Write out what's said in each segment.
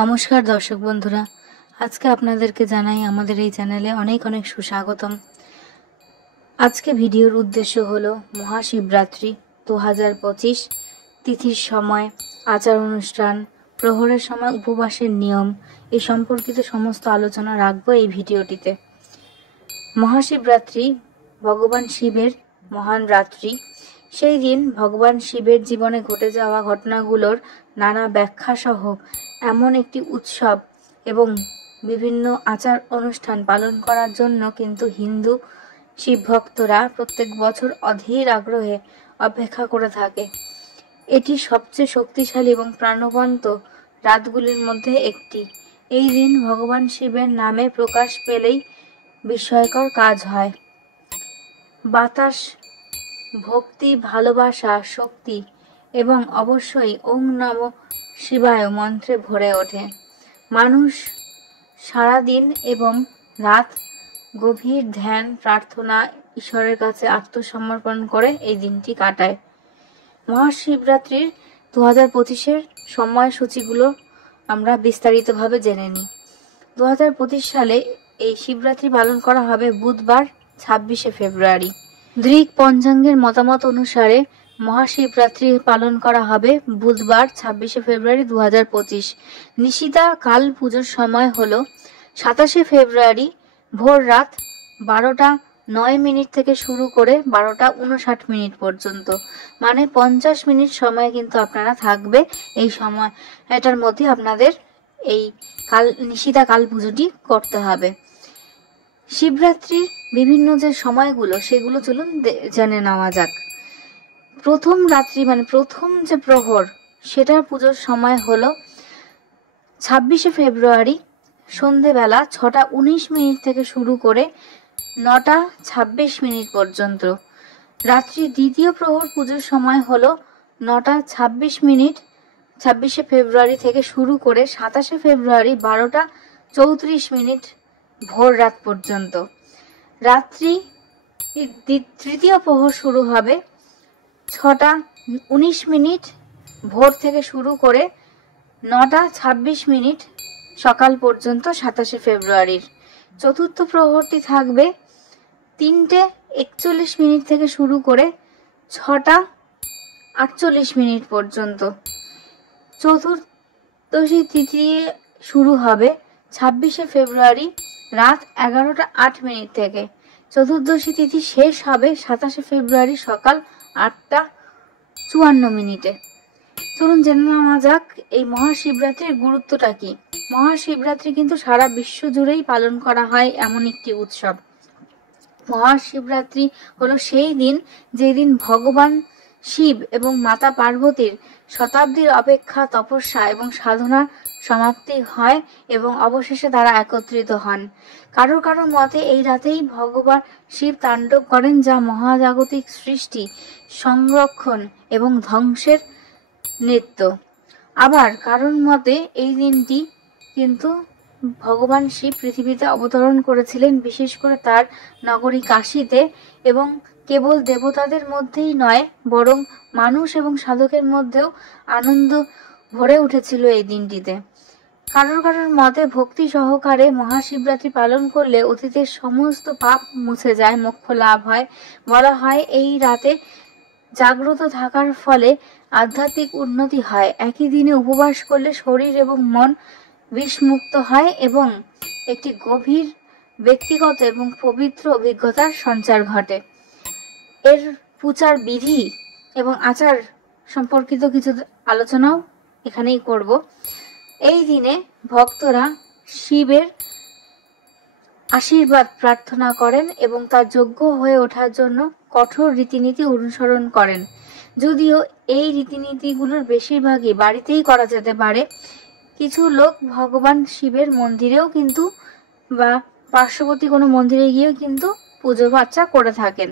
নমস্কার দর্শক বন্ধুরা, আজকে আপনাদেরকে জানাই আমাদের এই চ্যানেলে অনেক অনেক সুস্বাগতম। আজকে ভিডিওর উদ্দেশ্য হলো মহাশিবরাত্রি 2025 তিথির সময়, আচার অনুষ্ঠান, প্রহরের সময় উপবাসের নিয়ম এই সম্পর্কিত সমস্ত আলোচনা রাখবো এই ভিডিওটিতে। মহাশিবরাত্রি ভগবান শিবের মহান রাত্রি। সেই দিন ভগবান শিবের জীবনে ঘটে যাওয়া ঘটনাগুলোর নানা ব্যাখ্যা সহ এমন একটি উৎসব এবং বিভিন্ন আচার অনুষ্ঠান পালন করার জন্য কিন্তু হিন্দু শিব ভক্তরা প্রত্যেক বছর অধীর আগ্রহে অপেক্ষা করে থাকে। এটি সবচেয়ে শক্তিশালী এবং প্রাণবন্ত রাতগুলির মধ্যে একটি। এই দিন ভগবান শিবের নামে প্রকাশ পেলেই বিস্ময়কর কাজ হয়। বাতাস ভক্তি, ভালোবাসা, শক্তি এবং অবশ্যই ওং নমঃ শিবায় মন্ত্রে ভরে ওঠে। মানুষ সারাদিন এবং রাত গভীর ধ্যান, প্রার্থনা, ঈশ্বরের কাছে আত্মসমর্পণ করে এই দিনটি কাটায়। মহাশিবরাত্রির 2025-এর সময়সূচিগুলো আমরা বিস্তারিতভাবে জেনে নিই। 2025 সালে এই শিবরাত্রি পালন করা হবে বুধবার 26শে ফেব্রুয়ারি। দৃক পঞ্চাঙ্গের মতামত অনুসারে মহাশিবরাত্রি পালন করা হবে বুধবার 26শে ফেব্রুয়ারি 2025। নিশিতা কাল পুজোর সময় হলো 27শে ফেব্রুয়ারি ভোর রাত 12:09 থেকে শুরু করে 12:59 পর্যন্ত, মানে 50 মিনিট সময় কিন্তু আপনারা থাকবে। এই সময় এটার মধ্যে আপনাদের এই নিশিতা কাল পুজোটি করতে হবে। শিবরাত্রির বিভিন্ন যে সময়গুলো সেগুলো চলুন জেনে নেওয়া যাক। প্রথম রাত্রি মানে প্রথম যে প্রহর, সেটার পুজোর সময় হলো 26শে ফেব্রুয়ারি সন্ধেবেলা 6:19 থেকে শুরু করে 9:26 পর্যন্ত। রাত্রি দ্বিতীয় প্রহর পুজোর সময় হলো 9:26 26শে ফেব্রুয়ারি থেকে শুরু করে 27শে ফেব্রুয়ারি 12:34 ভোর রাত পর্যন্ত। রাত্রি তৃতীয় প্রহর শুরু হবে 6:19 ভোর থেকে শুরু করে 9:26 সকাল পর্যন্ত 27শে ফেব্রুয়ারির। চতুর্থ প্রহরটি থাকবে 3:41 থেকে শুরু করে 6:48 পর্যন্ত। চতুর্দশী তিথি শুরু হবে 26শে ফেব্রুয়ারি রাত 11:08 থেকে। চতুর্দশী তিথি শেষ হবে 27শে ফেব্রুয়ারি সকাল 8:54। চলুন জেনে নেওয়া যাক এই মহাশিবরাত্রির গুরুত্বটা কি। মহাশিবরাত্রি কিন্তু সারা বিশ্ব জুড়েই পালন করা হয় এমন একটি উৎসব। মহাশিবরাত্রি হলো সেই দিন যেই দিন ভগবান শিব এবং মাতা পার্বতীর শতাব্দীর অপেক্ষা তপস্যা এবং সাধনার সমাপ্তি হয় এবং অবশেষে তারা একত্রিত হন। কারো কারো মতে এই রাতেই ভগবান শিব তাণ্ডব করেন, যা মহাজাগতিক সৃষ্টি, সংরক্ষণ এবং ধ্বংসের নৃত্য। আবার কারোর মতে এই দিনটি কিন্তু ভগবান শিব পৃথিবীতে অবতরণ করেছিলেন, বিশেষ করে তার নগরী কাশীতে, এবং কেবল দেবতাদের মধ্যেই নয় বরং মানুষ এবং সাধকের মধ্যেও আনন্দ ভরে উঠেছিল এই দিনটিতে। কারোর কারোর মতে ভক্তি সহকারে মহাশিবরাত্রি পালন করলে অতীতের সমস্ত পাপ মুছে যায়, মোক্ষ লাভ হয়। বলা হয় এই রাতে জাগ্রত থাকার ফলে আধ্যাত্মিক উন্নতি হয়। একই দিনে উপবাস করলে শরীর এবং মন বিষমুক্ত হয় এবং একটি গভীর ব্যক্তিগত এবং পবিত্র অভিজ্ঞতার সঞ্চার ঘটে। এর পূজার বিধি এবং আচার সম্পর্কিত কিছু আলোচনাও এখানেই করব। এই দিনে ভক্তরা শিবের আশীর্বাদ প্রার্থনা করেন এবং তার যোগ্য হয়ে ওঠার জন্য কঠোর রীতিনীতি অনুসরণ করেন। যদিও এই রীতিনীতিগুলোর বেশিরভাগই বাড়িতেই করা যেতে পারে, কিছু লোক ভগবান শিবের মন্দিরেও কিন্তু বা পার্শ্ববর্তী কোনো মন্দিরে গিয়েও কিন্তু পুজো আর্চা করে থাকেন।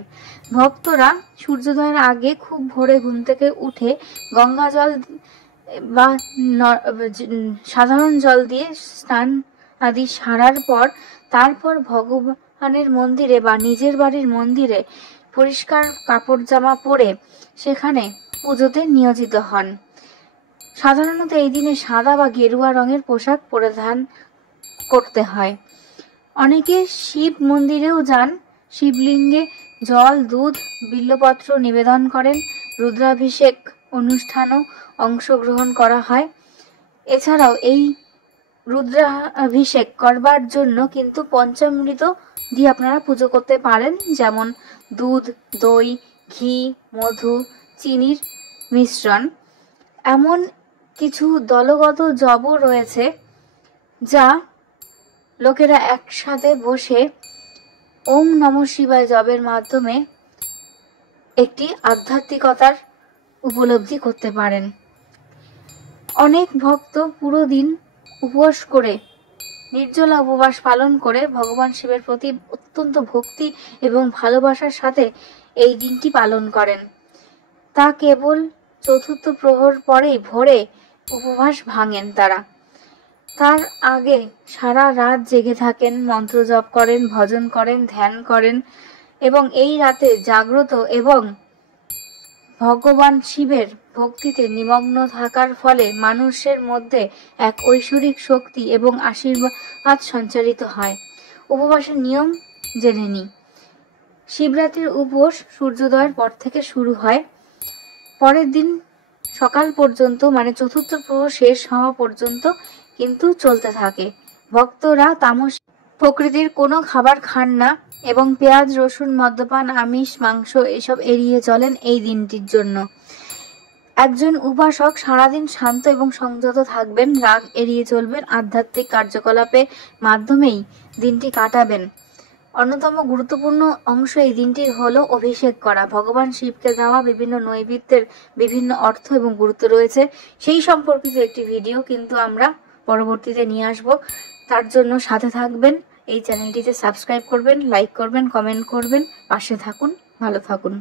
ভক্তরা সূর্যোদয়ের আগে খুব ভোরে ঘুম থেকে উঠে গঙ্গা জল বা সাধারণ জল দিয়ে স্নান আদি সারার পর তারপর ভগবানের মন্দিরে বা নিজের বাড়ির মন্দিরে পরিষ্কার কাপড় জামা পরে সেখানে পুজোতে নিয়োজিত হন। সাধারণত এই দিনে সাদা বা গেরুয়া রঙের পোশাক পরিধান করতে হয়। অনেকে শিব মন্দিরেও যান, শিবলিঙ্গে জল, দুধ, বিল্লপত্র নিবেদন করেন, রুদ্রাভিষেক অনুষ্ঠানও অংশগ্রহণ করা হয়। এছাড়াও এই রুদ্রাভিষেক করবার জন্য কিন্তু পঞ্চামৃত দিয়ে আপনারা পুজো করতে পারেন, যেমন দুধ, দই, ঘি, মধু, চিনির মিশ্রণ। এমন কিছু দলগত জপও রয়েছে যা লোকেরা একসাথে বসে ওম নমঃ শিবায় জপের মাধ্যমে একটি আধ্যাত্মিকতার উপলব্ধি করতে পারেন। অনেক ভক্ত পুরো দিন উপবাস করে, নির্জলা উপবাস পালন করে ভগবান শিবের প্রতি অত্যন্ত ভক্তি এবং ভালোবাসার সাথে এই দিনটি পালন করেন। তা কেবল চতুর্থ প্রহর পরেই ভোরে উপবাস ভাঙেন তারা। তার আগে সারা রাত জেগে থাকেন, মন্ত্র জপ করেন, ভজন করেন, ধ্যান করেন এবং এই রাতে জাগ্রত এবং ভগবান শিবের ভক্তিতে নিমগ্ন থাকার ফলে মানুষের মধ্যে এক ঐশ্বরিক শক্তি এবং আশীর্বাদ সঞ্চারিত হয়। উপবাসের নিয়ম জেনে নিই। শিবরাত্রির উপোস সূর্যোদয়ের পর থেকে শুরু হয়, পরের দিন সকাল পর্যন্ত, মানে চতুর্থ প্রহর শেষ হওয়া পর্যন্ত কিন্তু চলতে থাকে। ভক্তরা তামস প্রকৃতির কোনো খাবার খান না এবং পেঁয়াজ, রসুন, মদ্যপান, আমিষ, মাংস এসব এড়িয়ে চলেন এই দিনটির জন্য। একজন উপাসক সারাদিন শান্ত এবং সংযত থাকবেন, রাগ এড়িয়ে চলবেন, আধ্যাত্মিক কার্যকলাপের মাধ্যমেই দিনটি কাটাবেন। অন্যতম গুরুত্বপূর্ণ অংশ এই দিনটির হলো অভিষেক করা। ভগবান শিবকে দেওয়া বিভিন্ন নৈবেদ্যের বিভিন্ন অর্থ এবং গুরুত্ব রয়েছে, সেই সম্পর্কিত একটি ভিডিও কিন্তু আমরা পরবর্তীতে নিয়ে আসব। তার জন্য সাথে থাকবেন, এই চ্যানেলটিতে সাবস্ক্রাইব করবেন, লাইক করবেন, কমেন্ট করবেন, পাশে থাকুন, ভালো থাকুন।